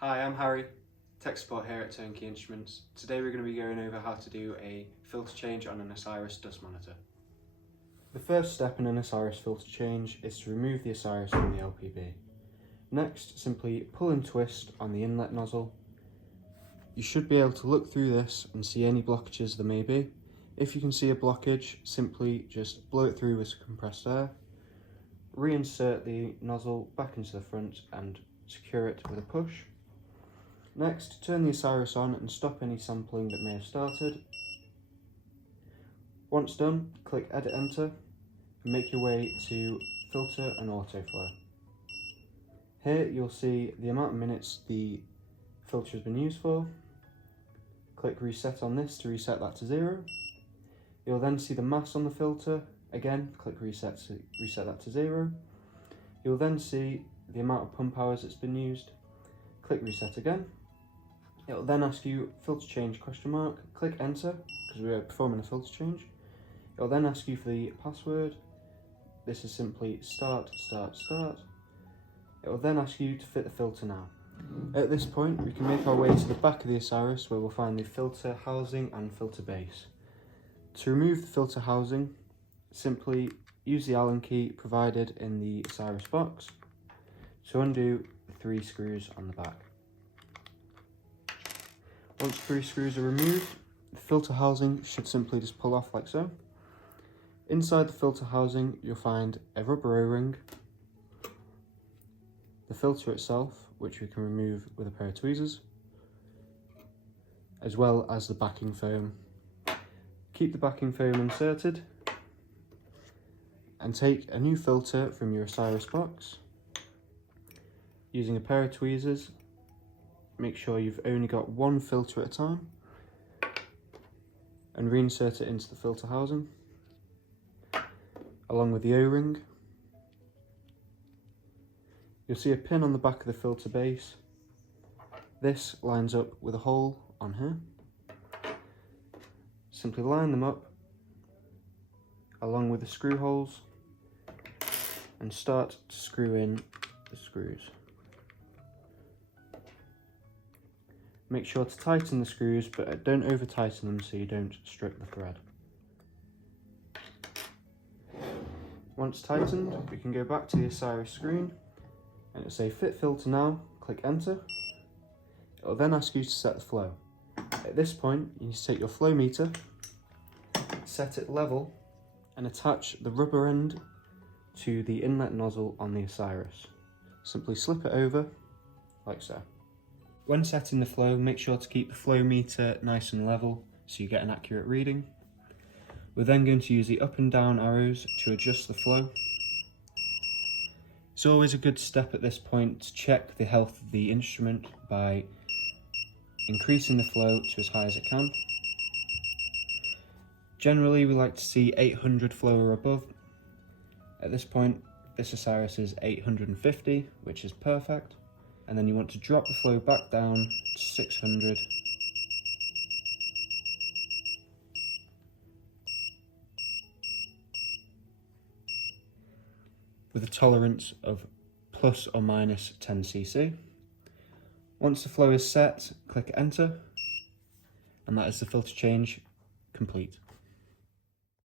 Hi, I'm Harry, tech support here at Turnkey Instruments. Today we're going to be going over how to do a filter change on an Osiris dust monitor. The first step in an Osiris filter change is to remove the Osiris from the LPB. Next, simply pull and twist on the inlet nozzle. You should be able to look through this and see any blockages there may be. If you can see a blockage, simply just blow it through with compressed air. Reinsert the nozzle back into the front and secure it with a push. Next, turn the Osiris on and stop any sampling that may have started. Once done, click Edit Enter and make your way to Filter and Autoflow. Here you'll see the amount of minutes the filter has been used for. Click Reset on this to reset that to 0. You'll then see the mass on the filter. Again, click Reset to reset that to 0. You'll then see the amount of pump hours that's been used. Click Reset again. It will then ask you filter change ? Click Enter because we are performing a filter change. It will then ask you for the password. This is simply start. It will then ask you to fit the filter now. At this point, we can make our way to the back of the Osiris where we'll find the filter housing and filter base. To remove the filter housing, simply use the Allen key provided in the Osiris box to undo the 3 screws on the back. Once 3 screws are removed, the filter housing should simply just pull off like so. Inside the filter housing, you'll find a rubber O-ring, the filter itself, which we can remove with a pair of tweezers, as well as the backing foam. Keep the backing foam inserted and take a new filter from your Osiris box. Using a pair of tweezers, make sure you've only got one filter at a time and reinsert it into the filter housing along with the O-ring. You'll see a pin on the back of the filter base. This lines up with a hole on here. Simply line them up along with the screw holes and start to screw in the screws. Make sure to tighten the screws, but don't over tighten them so you don't strip the thread. Once tightened, we can go back to the Osiris screen and it'll say Fit Filter Now. Click Enter. It will then ask you to set the flow. At this point, you need to take your flow meter, set it level, and attach the rubber end to the inlet nozzle on the Osiris. Simply slip it over like so. When setting the flow, make sure to keep the flow meter nice and level so you get an accurate reading. We're then going to use the up and down arrows to adjust the flow. It's always a good step at this point to check the health of the instrument by increasing the flow to as high as it can. Generally, we like to see 800 flow or above. At this point, this Osiris is 850, which is perfect. And then you want to drop the flow back down to 600. With a tolerance of plus or minus 10 cc. Once the flow is set, click Enter, and that is the filter change complete.